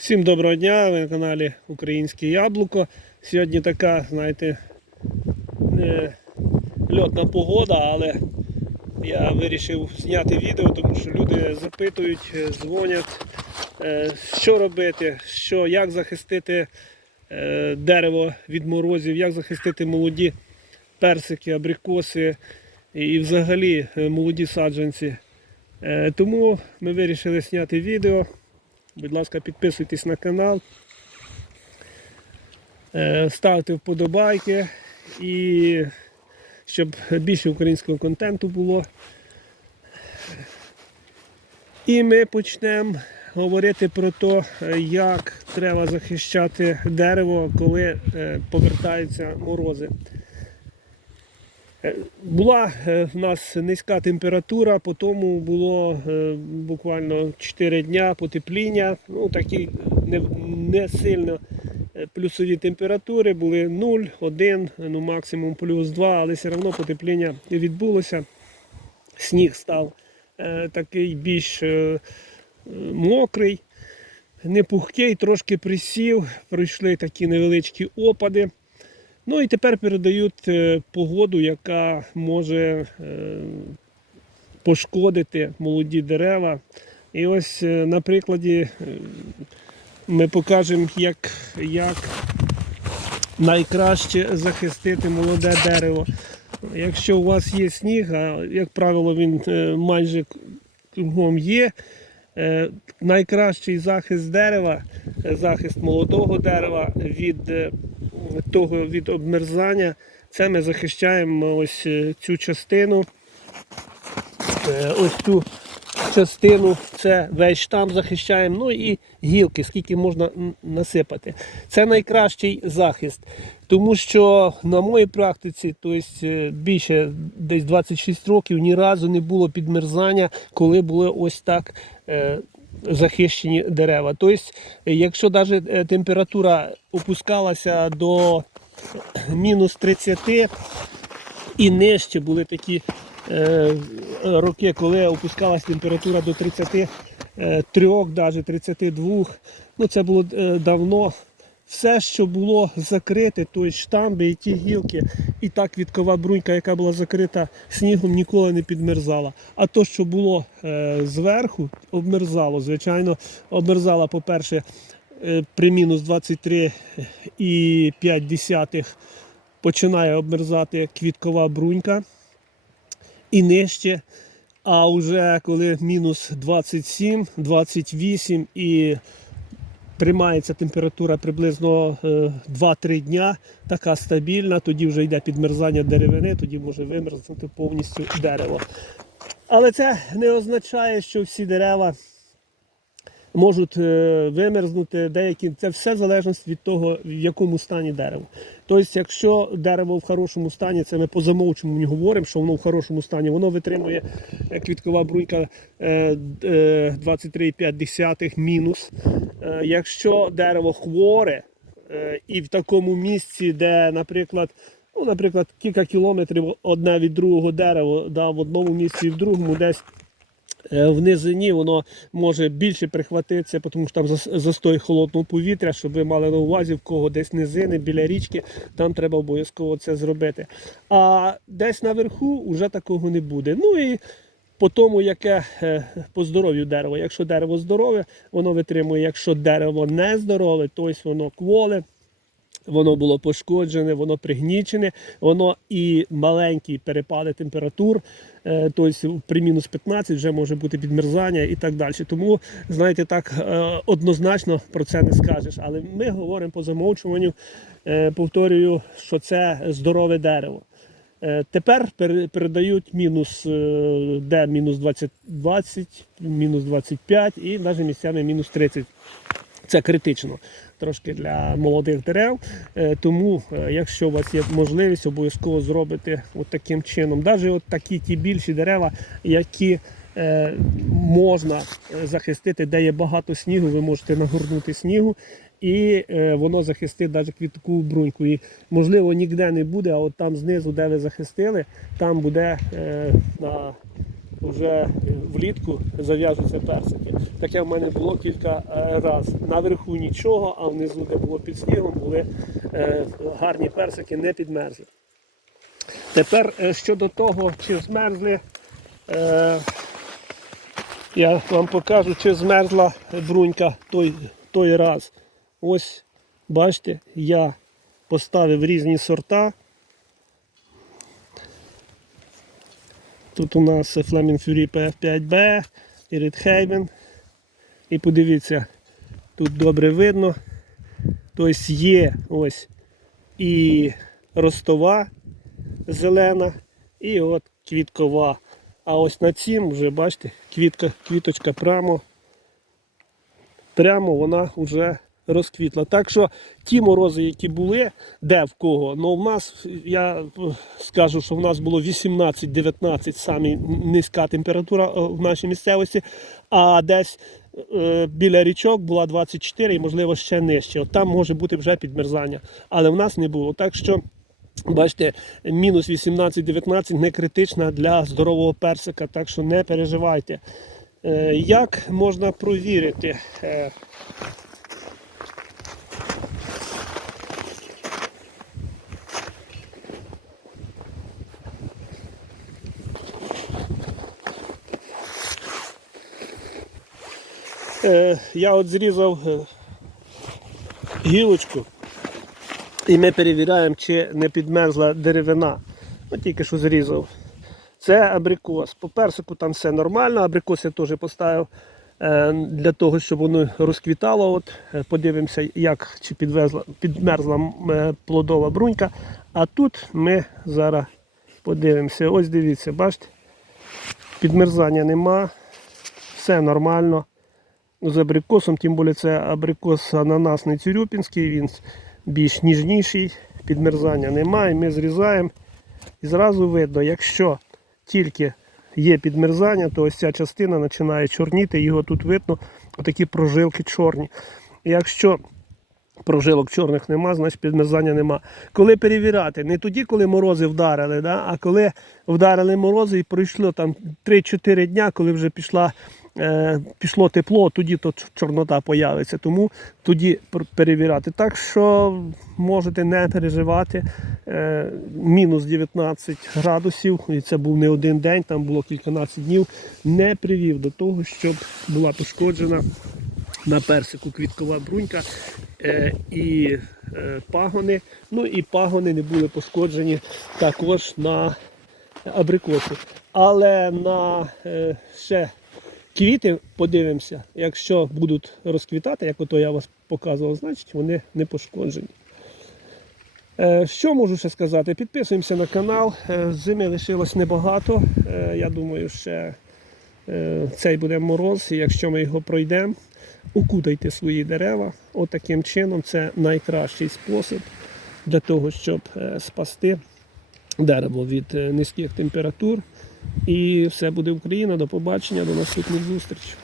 Всім доброго дня, ви на каналі Українське Яблуко. Сьогодні така, знаєте, не льотна погода, але я вирішив зняти відео, тому що люди запитують, е, дзвонять, е, що робити, що, як захистити е, дерево від морозів, як захистити молоді персики, абрикоси і, взагалі молоді саджанці. Тому ми вирішили зняти відео. Будь ласка, підписуйтесь на канал, е, ставте вподобайки і щоб більше українського контенту було. І ми почнемо говорити про те, як треба захищати дерево, коли е, повертаються морози. Е, Була е, в нас низька температура, по тому було е, буквально 4 дня потепління. Ну, такі не, не сильно плюсові температури були 0, 1, ну максимум плюс 2, але все одно потепління відбулося. Сніг став такий більш мокрий, не пухкий, трошки присів, пройшли такі невеличкі опади. Ну і тепер передають е, погоду, яка може е, пошкодити молоді дерева. І ось е, на прикладі ми покажемо, як, як найкраще захистити молоде дерево. Якщо у вас є сніг, а як правило, він майже кругом є. Найкращий захист дерева, захист молодого дерева від того від обмерзання, це ми захищаємо ось е, цю частину. Е, Ось цю частину, це весь штам захищаємо, ну і гілки, скільки можна насипати. Це найкращий захист. Тому що на моїй практиці, тобто е, більше десь 26 років, ні разу не було підмерзання, коли були ось так захищені дерева. Тобто, е, якщо навіть температура опускалася до мінус 30 і нижче були такі е, роки, коли опускалася температура до 33, навіть 32. Ну, це було е, давно. Все, що було закрите, тобто штамби і ті гілки, і та квіткова брунька, яка була закрита снігом, ніколи не підмерзала. А то, що було е, зверху, обмерзало. Звичайно, обмерзала, по-перше, е, при мінус 23,5 починає обмерзати квіткова брунька і нижче. А вже коли мінус 27, 28 і тримається температура приблизно е, 2-3 дня, така стабільна, тоді вже йде підмерзання деревини, тоді може вимерзнути повністю дерево. Але це не означає, що всі дерева можуть е, вимерзнути, деякі це все залежить від того, в якому стані дерево. Тобто, якщо дерево в хорошому стані, це ми по замовчому говоримо, що воно в хорошому стані, воно витримує е, квіткова брунька е, е, 23,5 мінус. Е, Якщо дерево хворе е, і в такому місці, де, наприклад, ну, наприклад, кілька кілометрів одне від другого дерева, да, в одному місці і в другому десь Е, В низині воно може більше прихватитися, тому що там зас- застой холодного повітря, щоб ви мали на увазі, в кого десь низини біля річки, там треба обов'язково це зробити. А десь наверху вже такого не буде. Ну і по тому, яке е, по здоров'ю дерево. Якщо дерево здорове, воно витримує. Якщо дерево не здорове, то воно кволе. Воно було пошкоджене, воно пригнічене, воно і маленькі перепади температур, е, тобто при мінус 15 вже може бути підмерзання і так далі. Тому, знаєте, так е, однозначно про це не скажеш. Але ми говоримо по замовчуванню, е, повторюю, що це здорове дерево. Тепер передають мінус де мінус 20, 20, мінус 25 і навіть місцями мінус 30. Це критично трошки для молодих дерев. Е, Тому, е, якщо у вас є можливість, обов'язково зробити от таким чином. Навіть от такі ті більші дерева, які е, можна захистити, де є багато снігу, ви можете нагорнути снігу. І воно захистить навіть квіткову бруньку. І можливо ніде не буде, а от там знизу, де ви захистили, там буде на вже влітку зав'яжуться персики. Таке в мене було кілька разів. Наверху нічого, а внизу, де було під снігом, були е, гарні персики, не підмерзли. Тепер е, щодо того, чи змерзли, е, я вам покажу, чи змерзла брунька той, той раз. Ось, бачите, я поставив різні сорта. Тут у нас Flaming Fury PF5B і Red Haven. І подивіться, тут добре видно. Тобто є ось і ростова зелена, і от квіткова. А ось на цім вже бачите, квітка, квіточка прямо, прямо вона вже розквітла. Так що ті морози, які були, де в кого, ну в нас, я е, скажу, що в нас було 18-19 самі низька температура е, в нашій місцевості, а десь е, біля річок була 24 і, можливо, ще нижче. От там може бути вже підмерзання, але в нас не було. Так що. Бачите, мінус 18-19 не критична для здорового персика, так що не переживайте. Е, Як можна провірити? Я от зрізав е, гілочку. І ми перевіряємо, чи не підмерзла деревина. Ну, тільки що зрізав. Це абрикос. По персику там все нормально. Абрикос я теж поставив е, для того, щоб воно розквітало. От, е, подивимося, як чи підвезла, підмерзла е, плодова брунька. А тут ми зараз подивимося. Ось дивіться, бачите, підмерзання нема, все нормально. З абрикосом, тим більше це абрикос ананасний цюрюпінський, він більш ніжніший, підмерзання немає. Ми зрізаємо і зразу видно, якщо тільки є підмерзання, то ось ця частина починає чорніти, його тут видно, отакі прожилки чорні. Якщо прожилок чорних нема, значить підмерзання нема. Коли перевіряти, не тоді, коли морози вдарили, да, а коли вдарили морози і пройшло там 3-4 дня, коли вже пішла, пішло тепло, тоді то чорнота появиться. Тому тоді перевіряти. Так що можете не переживати. Е, мінус 19 градусів, і це був не один день, там було кільканадцять днів, не привів до того, щоб була пошкоджена на персику квіткова брунька е, і е, пагони. Ну і пагони не були пошкоджені також на абрикосу. Але на е, ще квіти подивимося, якщо будуть розквітати, як ото я вас показував, значить вони не пошкоджені. Е, Що можу ще сказати? Підписуємося на канал. Е, Зими лишилось небагато. Е, Я думаю, ще цей буде мороз, і якщо ми його пройдемо, укутайте свої дерева. Отаким чином це найкращий спосіб для того, щоб спасти дерево від низьких температур. І все буде Україна. До побачення, до наступних зустрічей.